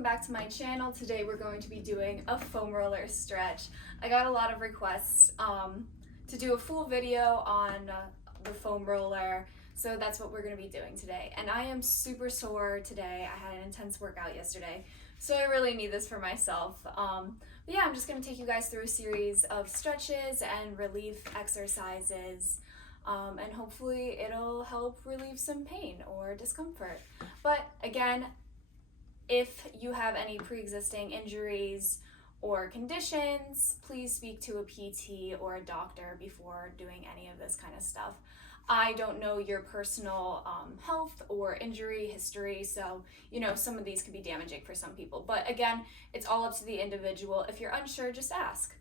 welcome back to my channel. Today we're going to be doing a foam roller stretch. I got a lot of requests to do a full video on the foam roller, so that's what we're going to be doing today. And I am super sore today. I had an intense workout yesterday, so I really need this for myself. But yeah, I'm just going to take you guys through a series of stretches and relief exercises. And hopefully it'll help relieve some pain or discomfort. But again, if you have any pre-existing injuries or conditions, please speak to a PT or a doctor before doing any of this kind of stuff. I don't know your personal health or injury history, so some of these could be damaging for some people. But again, it's all up to the individual. If you're unsure, just ask.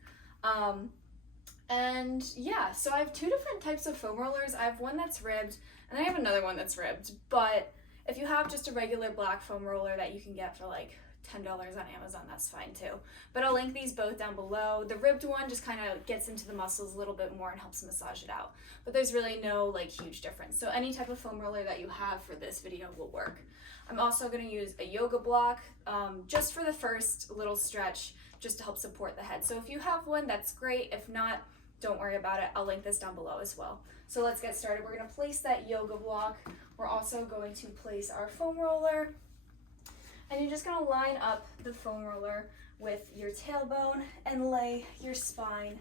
And yeah, so I have two different types of foam rollers. I have one that's ribbed, and I have another one that's ribbed. But if you have just a regular black foam roller that you can get for like $10 on Amazon, that's fine too. But I'll link these both down below. The ribbed one just kind of gets into the muscles a little bit more and helps massage it out. But there's really no like huge difference. So any type of foam roller that you have for this video will work. I'm also going to use a yoga block just for the first little stretch, just to help support the head. So if you have one, that's great. If not, don't worry about it. I'll link this down below as well. So let's get started. We're going to place that yoga block. We're also going to place our foam roller. And you're just going to line up the foam roller with your tailbone and lay your spine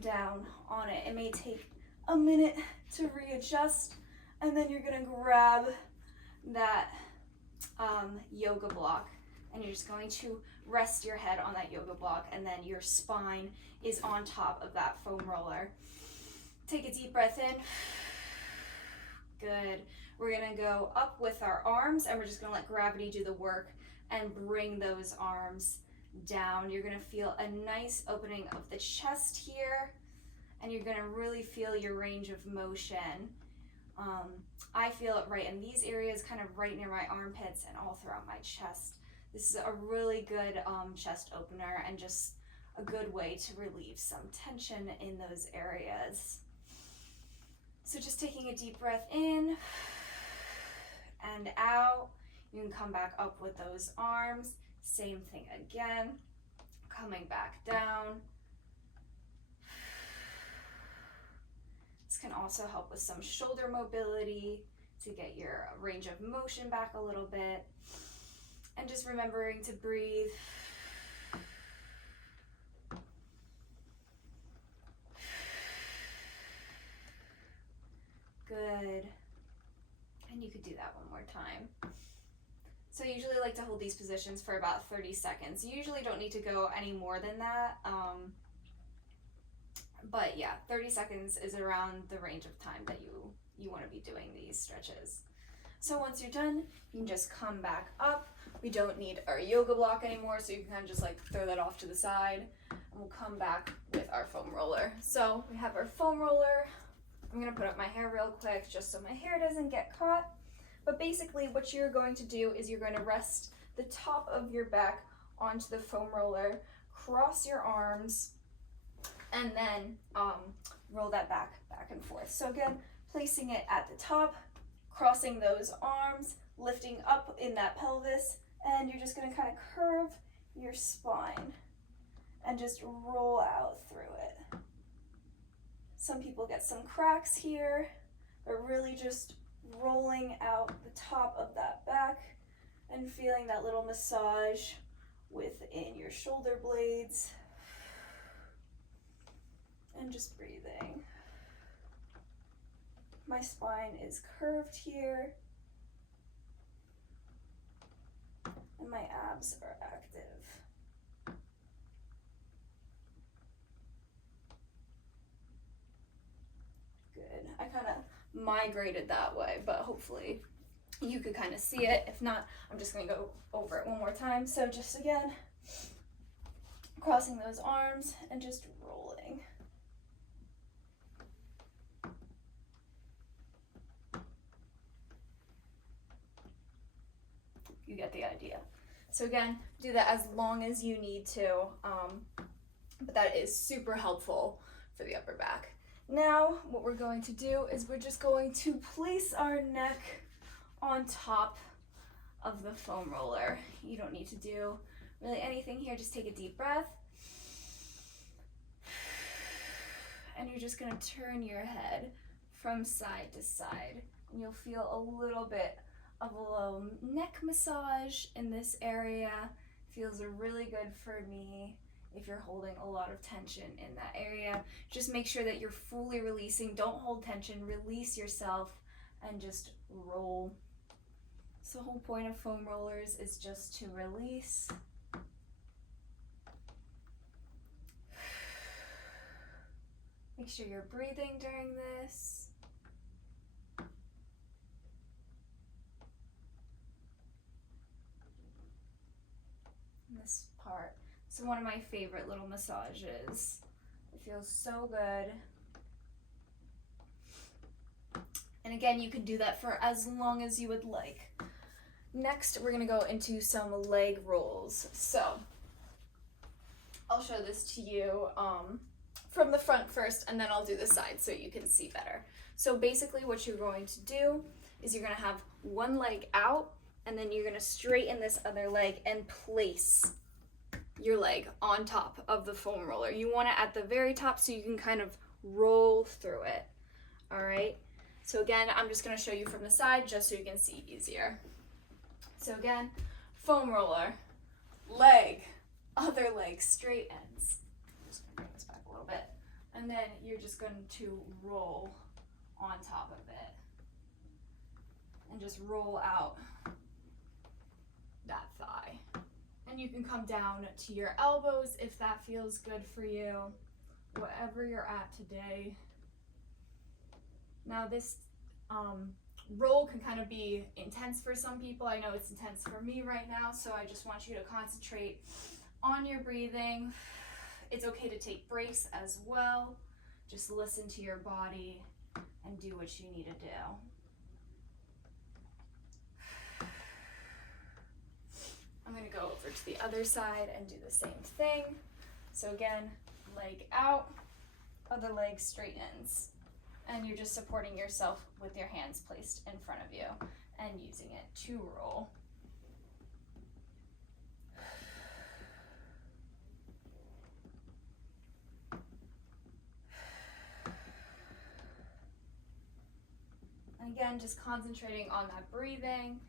down on it. It may take a minute to readjust, and then you're going to grab that yoga block, and you're just going to rest your head on that yoga block, and then your spine is on top of that foam roller. Take a deep breath in. Good. We're gonna go up with our arms, and we're just gonna let gravity do the work and bring those arms down. You're gonna feel a nice opening of the chest here, and you're gonna really feel your range of motion. I feel it right in these areas, kind of right near my armpits and all throughout my chest. This is a really good chest opener and just a good way to relieve some tension in those areas. So just taking a deep breath in and out. You can come back up with those arms. Same thing again. Coming back down. This can also help with some shoulder mobility to get your range of motion back a little bit. And just remembering to breathe. Good. And you could do that one more time. So I usually like to hold these positions for about 30 seconds. You usually don't need to go any more than that. But yeah, 30 seconds is around the range of time that you want to be doing these stretches. So once you're done, you can just come back up. We don't need our yoga block anymore, so you can kind of just like throw that off to the side, and we'll come back with our foam roller. So we have our foam roller. I'm gonna put up my hair real quick just so my hair doesn't get caught. But basically what you're going to do is you're going to rest the top of your back onto the foam roller, cross your arms, and then roll that back and forth. So again, placing it at the top, crossing those arms, lifting up in that pelvis, and you're just going to kind of curve your spine and just roll out through it. Some people get some cracks here, but really just rolling out the top of that back and feeling that little massage within your shoulder blades. And just breathing. My spine is curved here, and my abs are active. Good. I kind of migrated that way, but hopefully you could kind of see it. If not, I'm just going to go over it one more time. So just again, crossing those arms and just rolling. You get the idea. So again, do that as long as you need to, but that is super helpful for the upper back. Now, what we're going to do is we're just going to place our neck on top of the foam roller. You don't need to do really anything here. Just take a deep breath. And you're just gonna turn your head from side to side. And you'll feel a little bit of a low neck massage in this area. Feels really good for me if you're holding a lot of tension in that area. Just make sure that you're fully releasing. Don't hold tension, release yourself and just roll. So the whole point of foam rollers is just to release. Make sure you're breathing during this. This part. So one of my favorite little massages. It feels so good. And again, you can do that for as long as you would like. Next, we're gonna go into some leg rolls. So I'll show this to you from the front first, and then I'll do the side so you can see better. So basically what you're going to do is you're gonna have one leg out, and then you're gonna straighten this other leg and place your leg on top of the foam roller. You want it at the very top so you can kind of roll through it, all right? So again, I'm just gonna show you from the side just so you can see easier. So again, foam roller, leg, other leg, straight ends. I'm just gonna bring this back a little bit. And then you're just going to roll on top of it. And just roll out that thigh. And you can come down to your elbows if that feels good for you, whatever you're at today. Now this roll can kind of be intense for some people. I know it's intense for me right now, so I just want you to concentrate on your breathing. It's okay to take breaks as well. Just listen to your body and do what you need to do. I'm gonna go over to the other side and do the same thing. So again, leg out, other leg straightens. And you're just supporting yourself with your hands placed in front of you and using it to roll. And again, just concentrating on that breathing.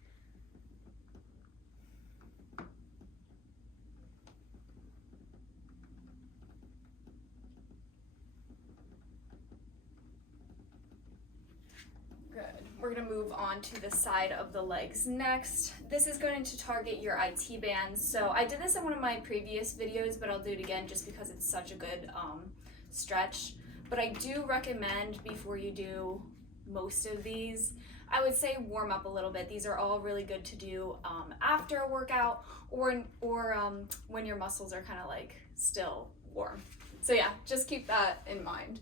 Good. We're going to move on to the side of the legs next. This is going to target your IT bands. So I did this in one of my previous videos, but I'll do it again just because it's such a good stretch. But I do recommend before you do most of these, I would say warm up a little bit. These are all really good to do after a workout or when your muscles are kind of like still warm. So yeah, just keep that in mind.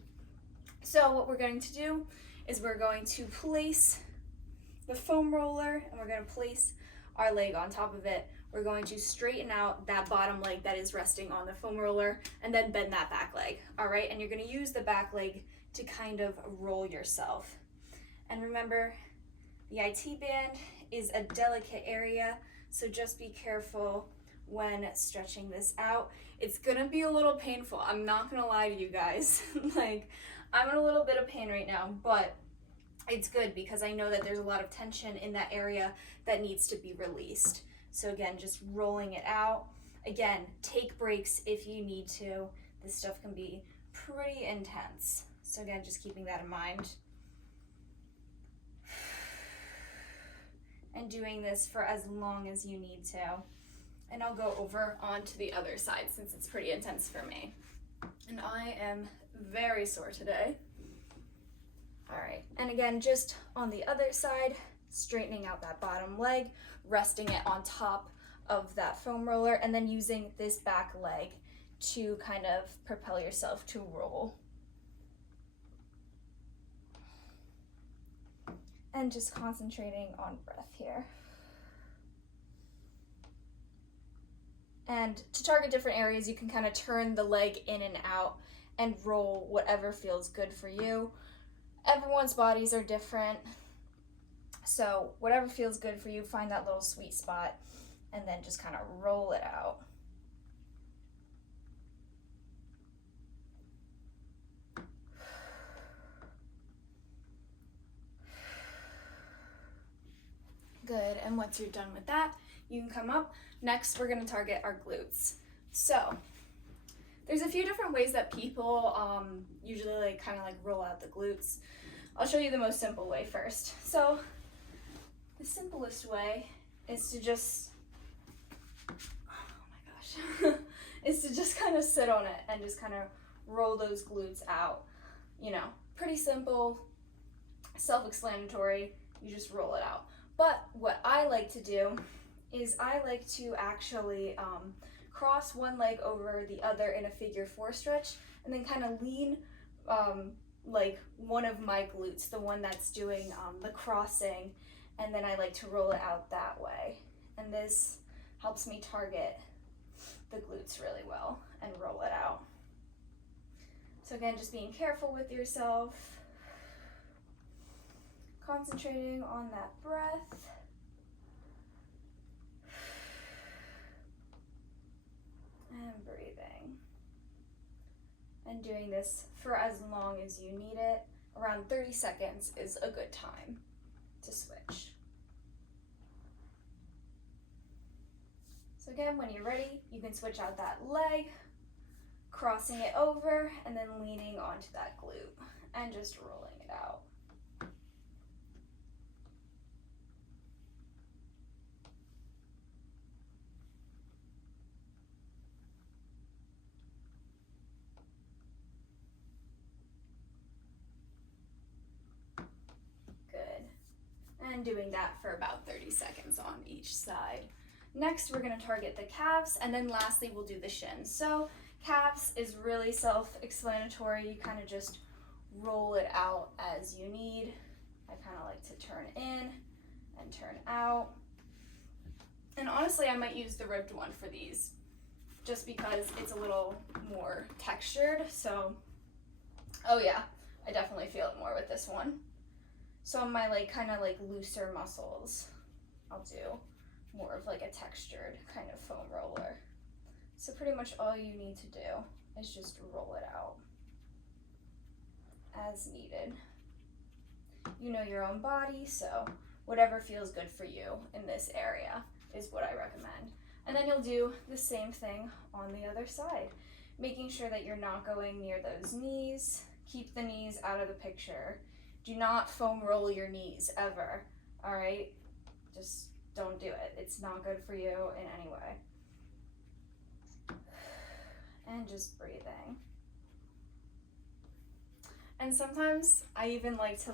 So what we're going to do is we're going to place the foam roller and we're going to place our leg on top of it. We're going to straighten out that bottom leg that is resting on the foam roller and then bend that back leg, all right? And you're going to use the back leg to kind of roll yourself. And remember, the IT band is a delicate area, so just be careful when stretching this out. It's gonna be a little painful. I'm not gonna lie to you guys. Like, I'm in a little bit of pain right now, but it's good because I know that there's a lot of tension in that area that needs to be released. So again, just rolling it out. Again, take breaks if you need to. This stuff can be pretty intense. So again, just keeping that in mind. And doing this for as long as you need to. And I'll go over onto the other side since it's pretty intense for me. And I am very sore today. All right, and again, just on the other side, straightening out that bottom leg, resting it on top of that foam roller, and then using this back leg to kind of propel yourself to roll. And just concentrating on breath here. And to target different areas, you can kind of turn the leg in and out and roll whatever feels good for you. Everyone's bodies are different. So whatever feels good for you, find that little sweet spot and then just kind of roll it out. Good, and once you're done with that, you can come up. Next, we're gonna target our glutes. So, there's a few different ways that people usually kind of roll out the glutes. I'll show you the most simple way first. So, the simplest way is to just, oh my gosh, is to just kind of sit on it and just kind of roll those glutes out. You know, pretty simple, self-explanatory, you just roll it out. But what I like to do is I like to actually cross one leg over the other in a figure 4 stretch and then kind of lean like one of my glutes, the one that's doing the crossing, and then I like to roll it out that way. And this helps me target the glutes really well and roll it out. So again, just being careful with yourself. Concentrating on that breath. And breathing. And doing this for as long as you need it. Around 30 seconds is a good time to switch. So again, when you're ready, you can switch out that leg, crossing it over, and then leaning onto that glute, and just rolling it out. And doing that for about 30 seconds on each side. Next, we're going to target the calves, and then lastly, we'll do the shins. So calves is really self-explanatory. You kind of just roll it out as you need. I kind of like to turn in and turn out. And honestly, I might use the ribbed one for these, just because it's a little more textured. So, oh yeah, I definitely feel it more with this one. So on my kind of looser muscles, I'll do more of a textured kind of foam roller. So pretty much all you need to do is just roll it out as needed. You know your own body, so whatever feels good for you in this area is what I recommend. And then you'll do the same thing on the other side, making sure that you're not going near those knees. Keep the knees out of the picture. Do not foam roll your knees ever, all right? Just don't do it. It's not good for you in any way. And just breathing. And sometimes I even like to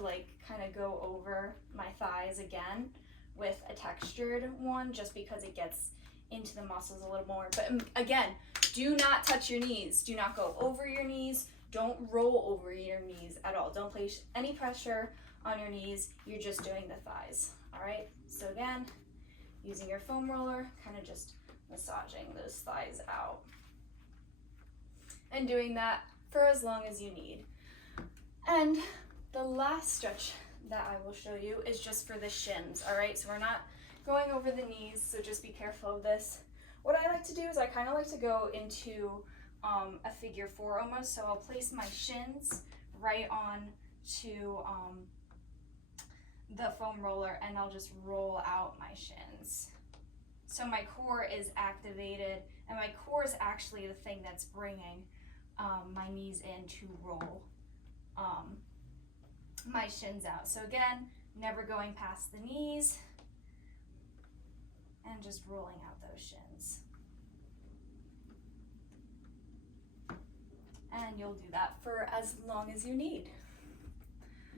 kind of go over my thighs again with a textured one, just because it gets into the muscles a little more. But again, do not touch your knees. Do not go over your knees. Don't roll over your knees at all. Don't place any pressure on your knees. You're just doing the thighs, all right? So again, using your foam roller, kind of just massaging those thighs out. And doing that for as long as you need. And the last stretch that I will show you is just for the shins, all right? So we're not going over the knees, so just be careful of this. What I like to do is I kind of like to go into a figure 4 almost, so I'll place my shins right on to the foam roller, and I'll just roll out my shins. So my core is activated, and my core is actually the thing that's bringing my knees in to roll my shins out. So again, never going past the knees, and just rolling out those shins. And you'll do that for as long as you need.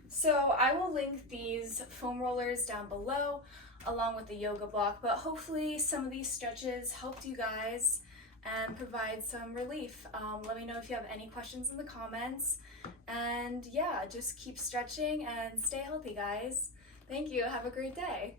So I will link these foam rollers down below along with the yoga block, but hopefully some of these stretches helped you guys and provide some relief. Let me know if you have any questions in the comments, and yeah, just keep stretching and stay healthy, guys. Thank you. Have a great day.